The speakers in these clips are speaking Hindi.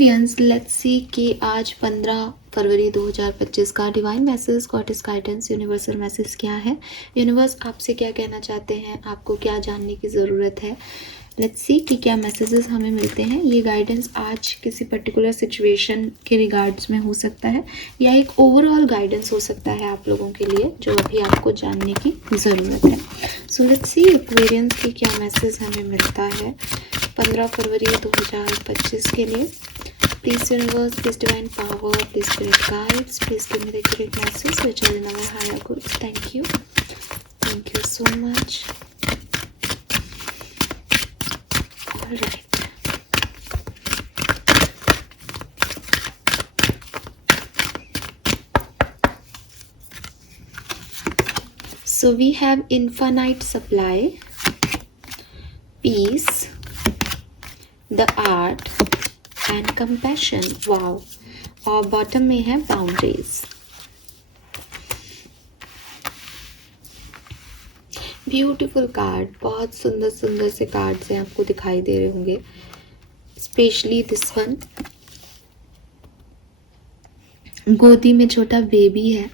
लेट्स सी कि आज 15 फरवरी 2025 का divine message, goddess guidance, universal message क्या है। यूनिवर्स आपसे क्या कहना चाहते हैं, आपको क्या जानने की ज़रूरत है। लेट्स सी कि क्या मैसेजेस हमें मिलते हैं। ये गाइडेंस आज किसी पर्टिकुलर सिचुएशन के रिगार्ड्स में हो सकता है या एक ओवरऑल गाइडेंस हो सकता है आप लोगों के लिए जो अभी आपको जानने की ज़रूरत है। सो लेट्स सी एक्वेरियंस की क्या मैसेज हमें मिलता है 15 फरवरी 2025 के लिए। Please universe, please divine power, please spirit guides, please give me the accurate message which are in our higher goods. Thank you. Thank you so much. Alright. So we have infinite supply, peace, the art and compassion. Wow. और बॉटम में है बाउंड्रीज। ब्यूटीफुल कार्ड, बहुत सुंदर सुंदर से कार्ड्स हैं, आपको दिखाई दे रहे होंगे। स्पेशली दिस वन, गोदी में छोटा बेबी है।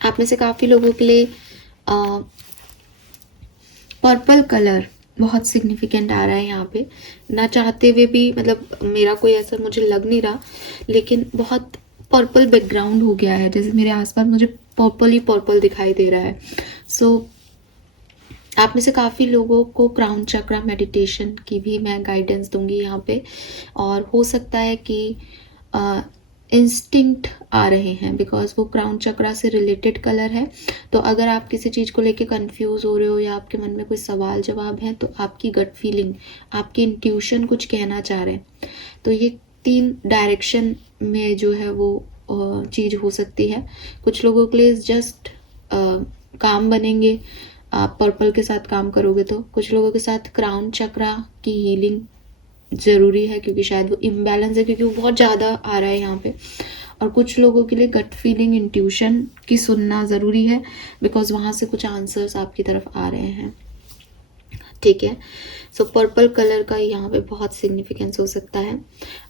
आप में से काफी लोगों के लिए पर्पल कलर बहुत सिग्निफिकेंट आ रहा है यहाँ पे, ना चाहते हुए भी। मतलब मेरा कोई ऐसा मुझे लग नहीं रहा, लेकिन बहुत पर्पल बैकग्राउंड हो गया है, जैसे मेरे आसपास मुझे पर्पल ही पर्पल दिखाई दे रहा है। सो आप में से काफ़ी लोगों को क्राउन चक्रा मेडिटेशन की भी मैं गाइडेंस दूंगी यहाँ पे। और हो सकता है कि इंस्टिंक्ट आ रहे हैं, बिकॉज वो क्राउन चक्रा से रिलेटेड कलर है। तो अगर आप किसी चीज़ को लेके कंफ्यूज हो रहे हो या आपके मन में कोई सवाल जवाब है, तो आपकी गट फीलिंग, आपकी इंट्यूशन कुछ कहना चाह रहे हैं। तो ये 3 डायरेक्शन में जो है वो चीज़ हो सकती है। कुछ लोगों के लिए जस्ट काम बनेंगे आप पर्पल के साथ काम करोगे तो। कुछ लोगों के साथ क्राउन चक्रा की हीलिंग ज़रूरी है, क्योंकि शायद वो इम्बैलेंस है, क्योंकि वो बहुत ज़्यादा आ रहा है यहाँ पे। और कुछ लोगों के लिए गट फीलिंग, इंट्यूशन की सुनना ज़रूरी है, बिकॉज वहाँ से कुछ आंसर्स आपकी तरफ आ रहे हैं। ठीक है। सो पर्पल कलर का यहाँ पे बहुत सिग्निफिकेंस हो सकता है।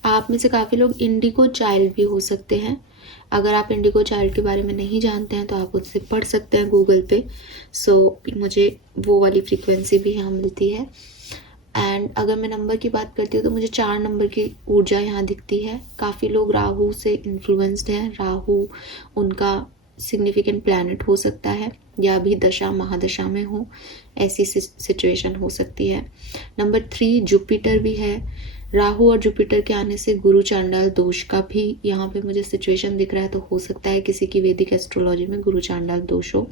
आप में से काफ़ी लोग इंडिगो चाइल्ड भी हो सकते हैं। अगर आप इंडिगो चाइल्ड के बारे में नहीं जानते हैं तो आप उससे पढ़ सकते हैं गूगल पे। सो मुझे वो वाली फ्रीक्वेंसी भी यहाँ मिलती है। एंड अगर मैं नंबर की बात करती हूँ तो मुझे 4 नंबर की ऊर्जा यहाँ दिखती है। काफ़ी लोग राहु से इन्फ्लुएंस्ड हैं। राहु उनका सिग्निफिकेंट प्लैनेट हो सकता है, या भी दशा महादशा में हो, ऐसी सिचुएशन हो सकती है। नंबर 3 जुपिटर भी है। राहु और जुपिटर के आने से गुरु चांडाल दोष का भी यहाँ पे मुझे सिचुएशन दिख रहा है। तो हो सकता है किसी की वैदिक एस्ट्रोलॉजी में गुरु चांडाल दोष हो।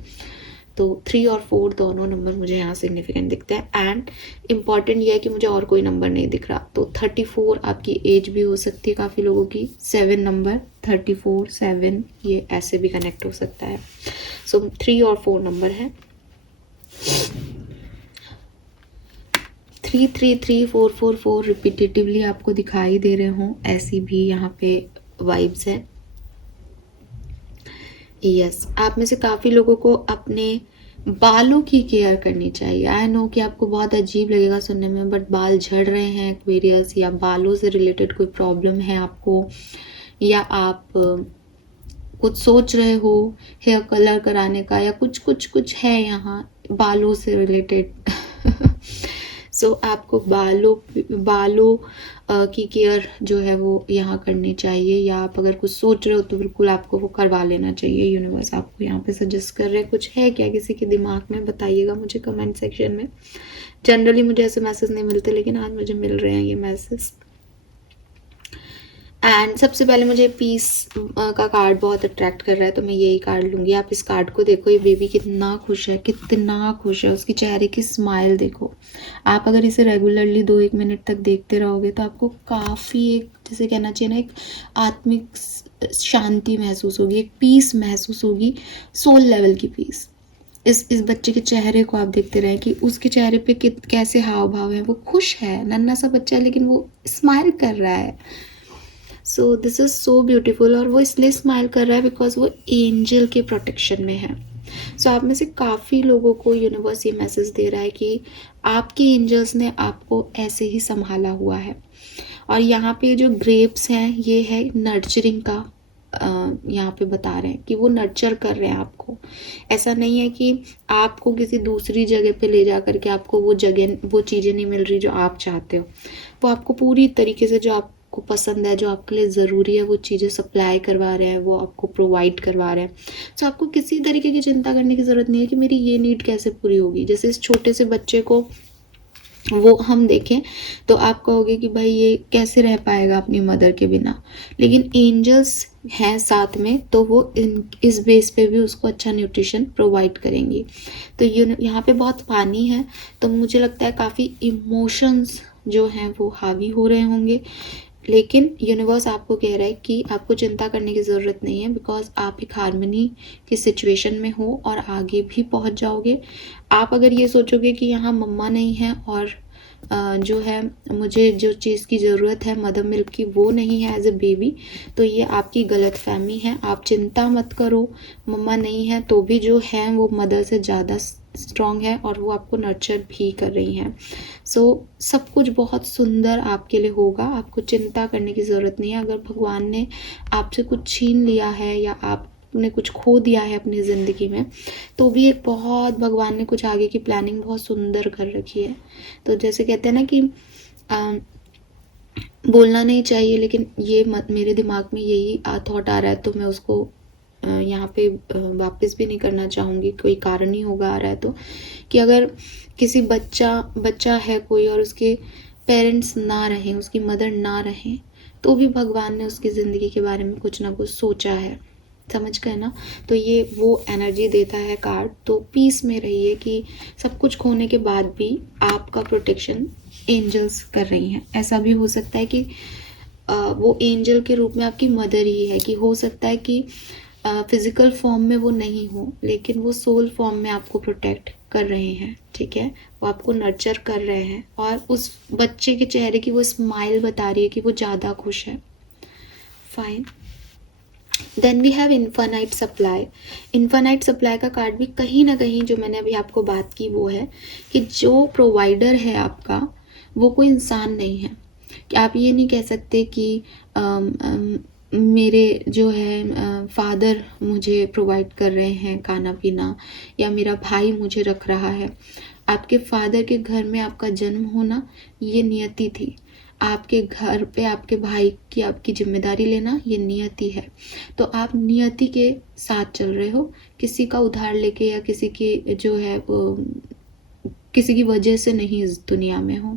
तो 3 और 4 दोनों नंबर मुझे यहाँ सिग्निफिकेंट दिखते हैं। एंड इम्पॉर्टेंट ये है कि मुझे और कोई नंबर नहीं दिख रहा। तो 34 आपकी एज भी हो सकती है काफ़ी लोगों की। 7 नंबर 34, 7 ये ऐसे भी कनेक्ट हो सकता है। सो 3 और 4 नंबर है। 33344 रिपीटेटिवली आपको दिखाई दे रहे हों, ऐसी भी यहाँ पे वाइब्स है। यस, आप में से काफ़ी लोगों को अपने बालों की केयर करनी चाहिए। आई नो कि आपको बहुत अजीब लगेगा सुनने में, बट बाल झड़ रहे हैं एक्वेरियस, या बालों से रिलेटेड कोई प्रॉब्लम है आपको, या आप कुछ सोच रहे हो हेयर कलर कराने का, या कुछ कुछ कुछ है यहाँ बालों से रिलेटेड। सो आपको बालों की केयर जो है वो यहाँ करनी चाहिए, या आप अगर कुछ सोच रहे हो तो बिल्कुल आपको वो करवा लेना चाहिए। यूनिवर्स आपको यहाँ पे सजेस्ट कर रहे हैं। कुछ है क्या किसी के दिमाग में, बताइएगा मुझे कमेंट सेक्शन में। जनरली मुझे ऐसे मैसेज नहीं मिलते, लेकिन आज मुझे मिल रहे हैं ये मैसेज। एंड सबसे पहले मुझे पीस का कार्ड बहुत अट्रैक्ट कर रहा है, तो मैं यही कार्ड लूँगी। आप इस कार्ड को देखो, ये बेबी कितना खुश है, कितना खुश है, उसकी चेहरे की स्माइल देखो। आप अगर इसे रेगुलरली 2-1 मिनट तक देखते रहोगे तो आपको काफ़ी एक, जैसे कहना चाहिए ना, एक आत्मिक शांति महसूस होगी, एक पीस महसूस होगी, सोल लेवल की पीस। इस बच्चे के चेहरे को आप देखते रहें कि उसके चेहरे पे कैसे हाव भाव है। वो खुश है, नन्हा सा बच्चा है, लेकिन वो स्माइल कर रहा है। So this is so beautiful. और वो इसलिए स्माइल कर रहा है बिकॉज वो एंजल के प्रोटेक्शन में है। सो आप में से काफ़ी लोगों को यूनिवर्स ये मैसेज दे रहा है कि आपके एंजल्स ने आपको ऐसे ही संभाला हुआ है। और यहाँ पे जो ग्रेप्स हैं ये है नर्चरिंग का, यहाँ पे बता रहे हैं कि वो नर्चर कर रहे हैं आपको। ऐसा नहीं है कि आपको किसी दूसरी जगह पे ले जा कर के आपको वो जगह वो चीज़ें नहीं मिल रही जो आप चाहते हो। वो आपको पूरी तरीके से जो आपको पसंद है, जो आपके लिए ज़रूरी है, वो चीज़ें सप्लाई करवा रहे हैं, वो आपको प्रोवाइड करवा रहे हैं। तो आपको किसी तरीके की चिंता करने की ज़रूरत नहीं है कि मेरी ये नीड कैसे पूरी होगी। जैसे इस छोटे से बच्चे को वो हम देखें तो आप कहोगे कि भाई ये कैसे रह पाएगा अपनी मदर के बिना, लेकिन एंजल्स हैं साथ में तो वो इस बेस पे भी उसको अच्छा न्यूट्रिशन प्रोवाइड करेंगी। तो यहाँ पे बहुत पानी है, तो मुझे लगता है काफ़ी इमोशंस जो हैं वो हावी हो रहे होंगे, लेकिन यूनिवर्स आपको कह रहा है कि आपको चिंता करने की ज़रूरत नहीं है, बिकॉज आप एक हार्मनी की सिचुएशन में हो और आगे भी पहुंच जाओगे। आप अगर ये सोचोगे कि यहाँ मम्मा नहीं है और जो है मुझे जो चीज़ की ज़रूरत है मदर मिल्क की वो नहीं है एज ए बेबी, तो ये आपकी गलत फहमी है। आप चिंता मत करो, मम्मा नहीं है तो भी जो है वो मदर से ज़्यादा स्ट्रॉन्ग है और वो आपको नर्चर भी कर रही हैं। सो सब कुछ बहुत सुंदर आपके लिए होगा, आपको चिंता करने की ज़रूरत नहीं है। अगर भगवान ने आपसे कुछ छीन लिया है या आपने कुछ खो दिया है अपनी ज़िंदगी में, तो भी एक बहुत भगवान ने कुछ आगे की प्लानिंग बहुत सुंदर कर रखी है। तो जैसे कहते हैं ना कि बोलना नहीं चाहिए, लेकिन ये मेरे दिमाग में यही थॉट आ रहा है तो मैं उसको यहाँ पे वापस भी नहीं करना चाहूँगी, कोई कारण ही होगा आ रहा है तो, कि अगर किसी बच्चा है कोई और उसके पेरेंट्स ना रहें, उसकी मदर ना रहें, तो भी भगवान ने उसकी ज़िंदगी के बारे में कुछ ना कुछ सोचा है, समझ गए ना। तो ये वो एनर्जी देता है कार्ड। तो पीस में रहिए कि सब कुछ खोने के बाद भी आपका प्रोटेक्शन एंजल्स कर रही हैं। ऐसा भी हो सकता है कि वो एंजल के रूप में आपकी मदर ही है, कि हो सकता है कि फिजिकल फॉर्म में वो नहीं हो, लेकिन वो सोल फॉर्म में आपको प्रोटेक्ट कर रहे हैं, ठीक है। वो आपको नर्चर कर रहे हैं और उस बच्चे के चेहरे की वो स्माइल बता रही है कि वो ज़्यादा खुश है। Fine, then we have infinite supply. Infinite supply का कार्ड भी कहीं ना कहीं जो मैंने अभी आपको बात की वो है कि जो प्रोवाइडर है आपका वो कोई इंसान नहीं है। कि आप ये नहीं कह सकते कि मेरे जो है फादर मुझे प्रोवाइड कर रहे हैं खाना पीना, या मेरा भाई मुझे रख रहा है। आपके फादर के घर में आपका जन्म होना ये नियति थी, आपके घर पे आपके भाई की आपकी जिम्मेदारी लेना ये नियति है। तो आप नियति के साथ चल रहे हो, किसी का उधार लेके या किसी की जो है किसी की वजह से नहीं इस दुनिया में हो।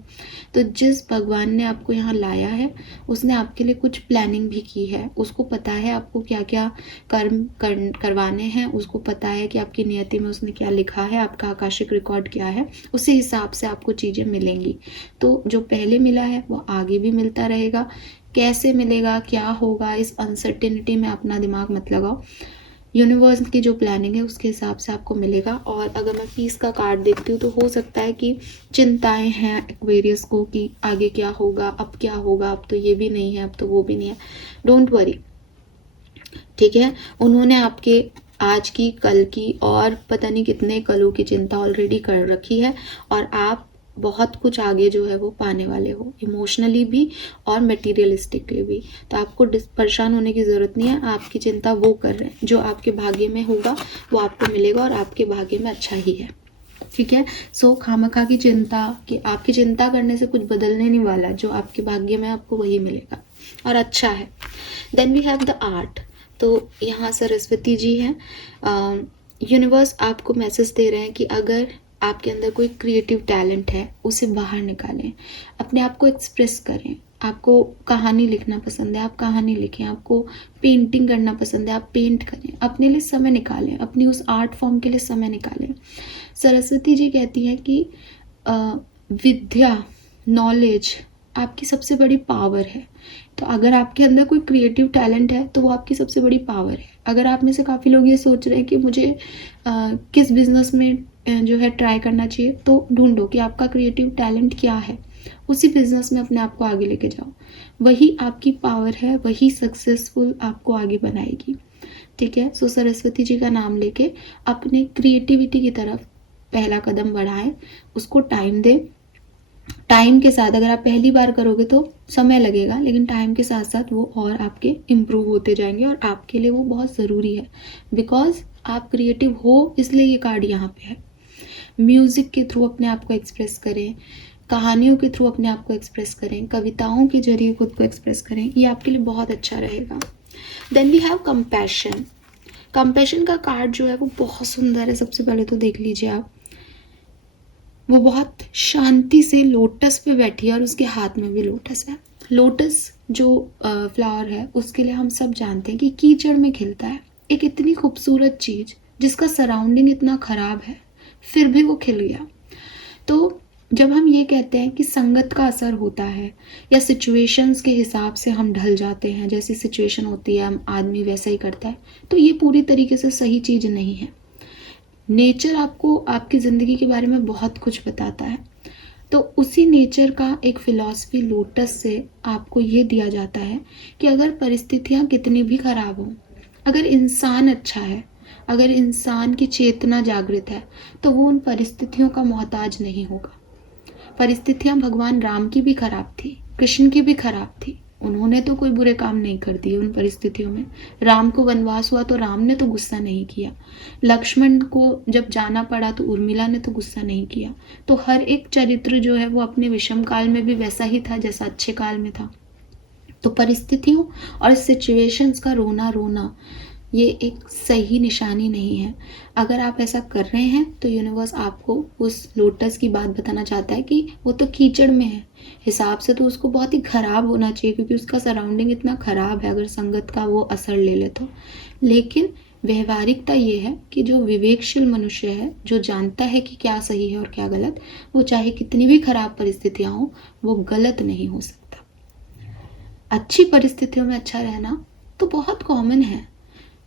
तो जिस भगवान ने आपको यहाँ लाया है उसने आपके लिए कुछ प्लानिंग भी की है, उसको पता है आपको क्या क्या कर्म करवाने हैं, उसको पता है कि आपकी नियति में उसने क्या लिखा है, आपका आकाशिक रिकॉर्ड क्या है, उसी हिसाब से आपको चीज़ें मिलेंगी। तो जो पहले मिला है वो आगे भी मिलता रहेगा। कैसे मिलेगा, क्या होगा, इस अनसर्टेनिटी में अपना दिमाग मत लगाओ। यूनिवर्स की जो प्लानिंग है उसके हिसाब से आपको मिलेगा। और अगर मैं पीस का कार्ड देखती हूँ तो हो सकता है कि चिंताएं हैं एक्वेरियस को कि आगे क्या होगा, अब क्या होगा, अब तो ये भी नहीं है, अब तो वो भी नहीं है। डोंट वरी, ठीक है। उन्होंने आपके आज की, कल की और पता नहीं कितने कलों की चिंता ऑलरेडी कर रखी है और आप बहुत कुछ आगे जो है वो पाने वाले हो, इमोशनली भी और मटेरियलिस्टिकली भी। तो आपको परेशान होने की ज़रूरत नहीं है, आपकी चिंता वो कर रहे हैं। जो आपके भाग्य में होगा वो आपको मिलेगा और आपके भाग्य में अच्छा ही है, ठीक है। सो खामखा की चिंता, कि आपकी चिंता करने से कुछ बदलने नहीं वाला, जो आपके भाग्य में आपको वही मिलेगा और अच्छा है। Then we have the art. तो यहाँ सरस्वती जी हैं। यूनिवर्स आपको मैसेज दे रहे हैं कि अगर आपके अंदर कोई क्रिएटिव टैलेंट है उसे बाहर निकालें, अपने आप को एक्सप्रेस करें। आपको कहानी लिखना पसंद है, आप कहानी लिखें। आपको पेंटिंग करना पसंद है, आप पेंट करें। अपने लिए समय निकालें, अपनी उस आर्ट फॉर्म के लिए समय निकालें। सरस्वती जी कहती हैं कि विद्या, नॉलेज आपकी सबसे बड़ी पावर है। तो अगर आपके अंदर कोई क्रिएटिव टैलेंट है तो वो आपकी सबसे बड़ी पावर है। अगर आप में से काफ़ी लोग ये सोच रहे हैं कि मुझे किस बिजनेस में जो है ट्राई करना चाहिए, तो ढूंढो कि आपका क्रिएटिव टैलेंट क्या है, उसी बिजनेस में अपने आप को आगे लेके जाओ। वही आपकी पावर है, वही सक्सेसफुल आपको आगे बनाएगी, ठीक है। सो सरस्वती जी का नाम लेके अपने क्रिएटिविटी की तरफ पहला कदम बढ़ाएं, उसको टाइम दें। टाइम के साथ अगर आप पहली बार करोगे तो समय लगेगा, लेकिन टाइम के साथ साथ वो और आपके इम्प्रूव होते जाएंगे और आपके लिए वो बहुत ज़रूरी है, बिकॉज आप क्रिएटिव हो, इसलिए ये कार्ड यहाँ पे है। म्यूज़िक के थ्रू अपने आप को एक्सप्रेस करें, कहानियों के थ्रू अपने आप को एक्सप्रेस करें, कविताओं के जरिए खुद को एक्सप्रेस करें, ये आपके लिए बहुत अच्छा रहेगा। Then we have compassion. Compassion का कार्ड जो है वो बहुत सुंदर है। सबसे पहले तो देख लीजिए आप, वो बहुत शांति से लोटस पे बैठी है और उसके हाथ में भी लोटस है। लोटस जो फ्लावर है उसके लिए हम सब जानते हैं कि कीचड़ में खिलता है। एक इतनी खूबसूरत चीज़ जिसका सराउंडिंग इतना ख़राब है फिर भी वो खिल गया। तो जब हम ये कहते हैं कि संगत का असर होता है या सिचुएशंस के हिसाब से हम ढल जाते हैं, जैसी सिचुएशन होती है हम आदमी वैसा ही करता है, तो ये पूरी तरीके से सही चीज़ नहीं है। नेचर आपको आपकी ज़िंदगी के बारे में बहुत कुछ बताता है। तो उसी नेचर का एक फ़िलॉसफी लोटस से आपको ये दिया जाता है कि अगर परिस्थितियाँ कितनी भी ख़राब हों, अगर इंसान अच्छा है, अगर इंसान की चेतना जागृत है, तो वो उन परिस्थितियों का मोहताज नहीं होगा। परिस्थितियाँ भगवान राम की भी ख़राब थी, कृष्ण की भी ख़राब थी, उन्होंने तो कोई बुरे काम नहीं कर दिए उन परिस्थितियों में। राम को वनवास हुआ तो राम ने तो गुस्सा नहीं किया, लक्ष्मण को जब जाना पड़ा तो उर्मिला ने तो गुस्सा नहीं किया। तो हर एक चरित्र जो है वो अपने विषम काल में भी वैसा ही था जैसा अच्छे काल में था। तो परिस्थितियों और सिचुएशंस का रोना रोना ये एक सही निशानी नहीं है। अगर आप ऐसा कर रहे हैं तो यूनिवर्स आपको उस लोटस की बात बताना चाहता है कि वो तो कीचड़ में है, हिसाब से तो उसको बहुत ही ख़राब होना चाहिए क्योंकि उसका सराउंडिंग इतना ख़राब है अगर संगत का वो असर ले ले तो। लेकिन व्यवहारिकता ये है कि जो विवेकशील मनुष्य है, जो जानता है कि क्या सही है और क्या गलत, वो चाहे कितनी भी ख़राब परिस्थितियाँ हों वो गलत नहीं हो सकता। अच्छी परिस्थितियों में अच्छा रहना तो बहुत कॉमन है,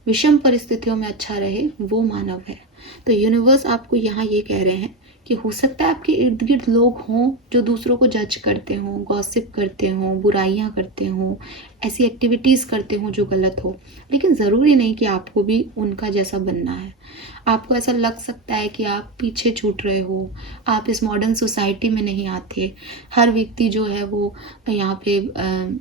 विषम परिस्थितियों में अच्छा रहे वो मानव है। तो यूनिवर्स आपको यहाँ ये कह रहे हैं कि हो सकता है आपके इर्द गिर्द लोग हों जो दूसरों को जज करते हों, गॉसिप करते हों, बुराइयाँ करते हों, ऐसी एक्टिविटीज़ करते हों जो गलत हो, लेकिन ज़रूरी नहीं कि आपको भी उनका जैसा बनना है। आपको ऐसा लग सकता है कि आप पीछे छूट रहे हो, आप इस मॉडर्न सोसाइटी में नहीं आते, हर व्यक्ति जो है वो यहाँ पे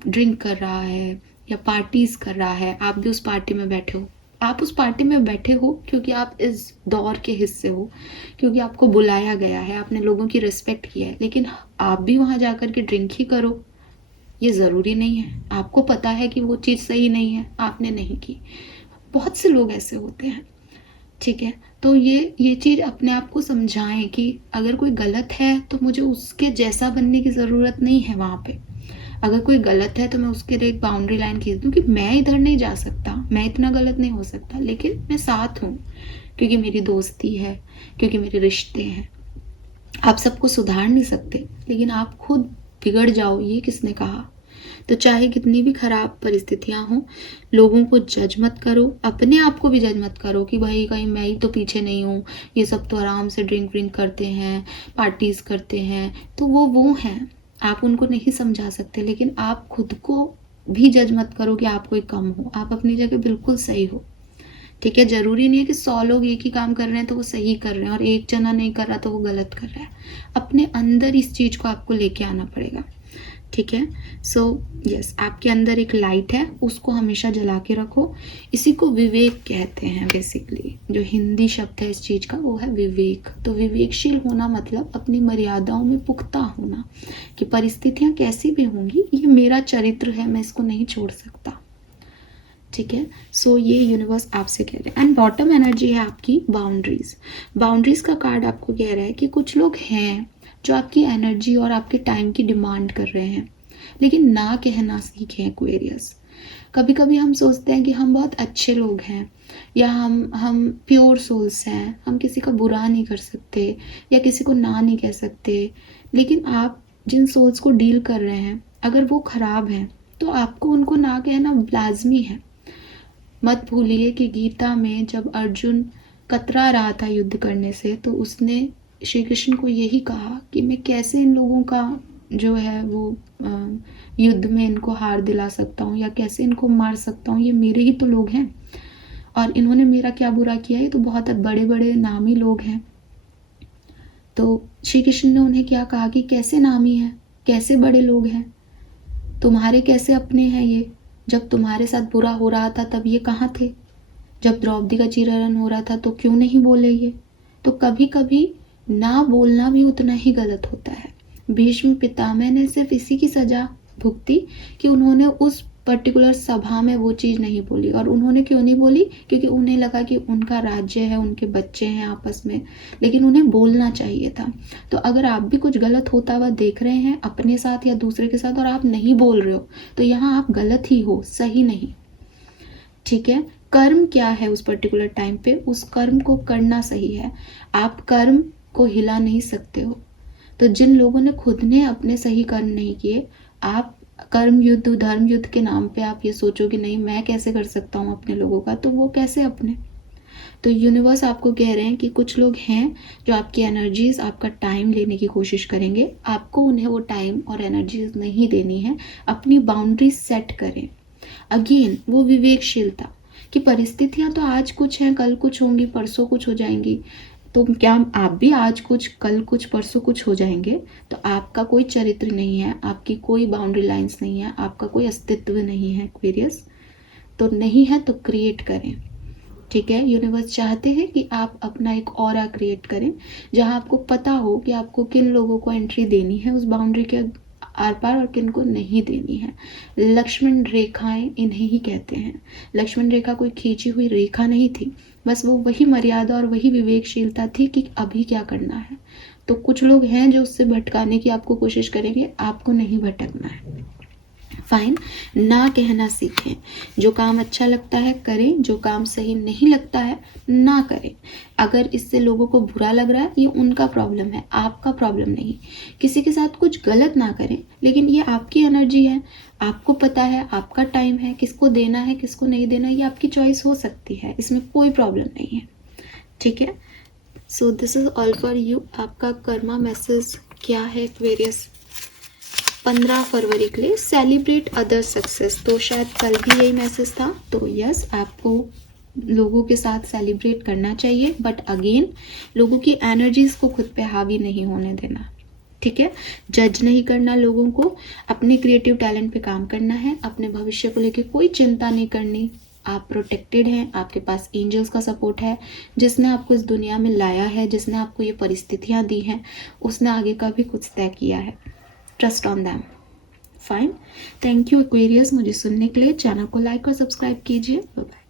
ड्रिंक कर रहा है या पार्टीज़ कर रहा है, आप भी उस पार्टी में बैठे हो। आप उस पार्टी में बैठे हो क्योंकि आप इस दौर के हिस्से हो, क्योंकि आपको बुलाया गया है, आपने लोगों की रिस्पेक्ट किया है, लेकिन आप भी वहाँ जाकर के ड्रिंक ही करो ये ज़रूरी नहीं है। आपको पता है कि वो चीज़ सही नहीं है, आपने नहीं की। बहुत से लोग ऐसे होते हैं, ठीक है। तो ये चीज़ अपने आप को समझाएं कि अगर कोई गलत है तो मुझे उसके जैसा बनने की ज़रूरत नहीं है वहाँ पे। अगर कोई गलत है तो मैं उसके लिए एक बाउंड्री लाइन खींच दूँ कि मैं इधर नहीं जा सकता, मैं इतना गलत नहीं हो सकता, लेकिन मैं साथ हूँ क्योंकि मेरी दोस्ती है, क्योंकि मेरे रिश्ते हैं। आप सबको सुधार नहीं सकते, लेकिन आप खुद बिगड़ जाओ ये किसने कहा। तो चाहे कितनी भी ख़राब परिस्थितियाँ हों, लोगों को जज मत करो, अपने आप को भी जज मत करो कि भाई कहीं मैं ही तो पीछे नहीं हूँ, ये सब तो आराम से ड्रिंक व्रिंक करते हैं, पार्टीज़ करते हैं, तो वो हैं, आप उनको नहीं समझा सकते। लेकिन आप खुद को भी जज मत करो कि आप कोई कम हो, आप अपनी जगह बिल्कुल सही हो, ठीक है। ज़रूरी नहीं है कि 100 लोग एक ही काम कर रहे हैं तो वो सही कर रहे हैं और एक जना नहीं कर रहा तो वो गलत कर रहा है। अपने अंदर इस चीज़ को आपको लेके आना पड़ेगा, ठीक है। सो यस, आपके अंदर एक लाइट है, उसको हमेशा जला के रखो। इसी को विवेक कहते हैं बेसिकली, जो हिंदी शब्द है इस चीज़ का वो है विवेक। तो विवेकशील होना मतलब अपनी मर्यादाओं में पुख्ता होना कि परिस्थितियाँ कैसी भी होंगी, ये मेरा चरित्र है, मैं इसको नहीं छोड़ सकता, ठीक है। सो ये यूनिवर्स आपसे कह रहे हैं। एंड बॉटम एनर्जी है आपकी बाउंड्रीज। बाउंड्रीज का कार्ड आपको कह रहा है कि कुछ लोग हैं जो आपकी एनर्जी और आपके टाइम की डिमांड कर रहे हैं, लेकिन ना कहना सीखें एक्वेरियस। कभी कभी हम सोचते हैं कि हम बहुत अच्छे लोग हैं या हम प्योर सोल्स हैं, हम किसी का बुरा नहीं कर सकते या किसी को ना नहीं कह सकते, लेकिन आप जिन सोल्स को डील कर रहे हैं अगर वो ख़राब हैं तो आपको उनको ना कहना लाजमी है। मत भूलिए कि गीता में जब अर्जुन कतरा रहा था युद्ध करने से तो उसने श्री कृष्ण को यही कहा कि मैं कैसे इन लोगों का जो है वो युद्ध में इनको हार दिला सकता हूँ या कैसे इनको मार सकता हूँ, ये मेरे ही तो लोग हैं। और इन्होंने मेरा क्या बुरा किया, ये तो बहुत बड़े बड़े नामी लोग हैं। तो श्री कृष्ण ने उन्हें क्या कहा कि कैसे नामी हैं, कैसे बड़े लोग हैं, तुम्हारे कैसे अपने हैं ये, जब तुम्हारे साथ बुरा हो रहा था तब ये कहाँ थे, जब द्रौपदी का चीरहरण हो रहा था तो क्यों नहीं बोले ये। तो कभी कभी ना बोलना भी उतना ही गलत होता है। भीष्म पितामह ने सिर्फ इसी की सजा भुगती कि उन्होंने उस पर्टिकुलर सभा में वो चीज़ नहीं बोली। और उन्होंने क्यों नहीं बोली, क्योंकि उन्हें लगा कि उनका राज्य है, उनके बच्चे हैं आपस में, लेकिन उन्हें बोलना चाहिए था। तो अगर आप भी कुछ गलत होता हुआ देख रहे हैं अपने साथ या दूसरे के साथ और आप नहीं बोल रहे हो, तो यहाँ आप गलत ही हो, सही नहीं। ठीक है, कर्म क्या है उस पर्टिकुलर टाइम पे, उस कर्म को करना सही है। आप कर्म को हिला नहीं सकते हो। तो जिन लोगों ने खुद ने अपने सही कर्म नहीं किए, आप कर्म युद्ध धर्म युद्ध के नाम पे आप ये सोचो कि नहीं मैं कैसे कर सकता हूँ अपने लोगों का, तो वो कैसे अपने। तो यूनिवर्स आपको कह रहे हैं कि कुछ लोग हैं जो आपकी एनर्जीज, आपका टाइम लेने की कोशिश करेंगे, आपको उन्हें वो टाइम और एनर्जीज नहीं देनी है। अपनी बाउंड्रीज सेट करें। अगेन वो विवेकशीलता कि परिस्थितियां तो आज कुछ हैं, कल कुछ होंगी, परसों कुछ हो जाएंगी। तो क्या आप भी आज कुछ, कल कुछ, परसों कुछ हो जाएंगे। तो आपका कोई चरित्र नहीं है, आपकी कोई बाउंड्री लाइंस नहीं है, आपका कोई अस्तित्व नहीं है एक्वेरियस। तो नहीं है तो क्रिएट करें। ठीक है, यूनिवर्स चाहते हैं कि आप अपना एक ऑरा क्रिएट करें जहां आपको पता हो कि आपको किन लोगों को एंट्री देनी है उस बाउंड्री के आर पार और किन को नहीं देनी है। लक्ष्मण रेखाएं इन्हें ही कहते हैं। लक्ष्मण रेखा कोई खींची हुई रेखा नहीं थी, बस वो वही मर्यादा और वही विवेकशीलता थी कि अभी क्या करना है। तो कुछ लोग हैं जो उससे भटकाने की आपको कोशिश करेंगे, आपको नहीं भटकना है। फाइन, ना कहना सीखें। जो काम अच्छा लगता है करें, जो काम सही नहीं लगता है ना करें। अगर इससे लोगों को बुरा लग रहा है, ये उनका प्रॉब्लम है, आपका प्रॉब्लम नहीं। किसी के साथ कुछ गलत ना करें, लेकिन ये आपकी एनर्जी है, आपको पता है, आपका टाइम है, किसको देना है किसको नहीं देना, ये आपकी चॉइस हो सकती है, इसमें कोई प्रॉब्लम नहीं है। ठीक है, so this is all for you. आपका कर्मा मैसेज क्या है एक्वेरियस 15 फरवरी के लिए? Celebrate other success. तो शायद कल भी यही मैसेज था। तो यस, आपको लोगों के साथ सेलिब्रेट करना चाहिए, बट अगेन लोगों की एनर्जीज को खुद पे हावी नहीं होने देना। ठीक है, जज नहीं करना लोगों को, अपने क्रिएटिव टैलेंट पे काम करना है, अपने भविष्य को लेकर कोई चिंता नहीं करनी। आप प्रोटेक्टेड हैं, आपके पास एंजल्स का सपोर्ट है, जिसने आपको इस दुनिया में लाया है, जिसने आपको ये परिस्थितियां दी हैं, उसने आगे का भी कुछ तय किया है। Trust on them. Fine, thank you Aquarius मुझे सुनने के लिए। चैनल को लाइक और सब्सक्राइब कीजिए। Bye bye.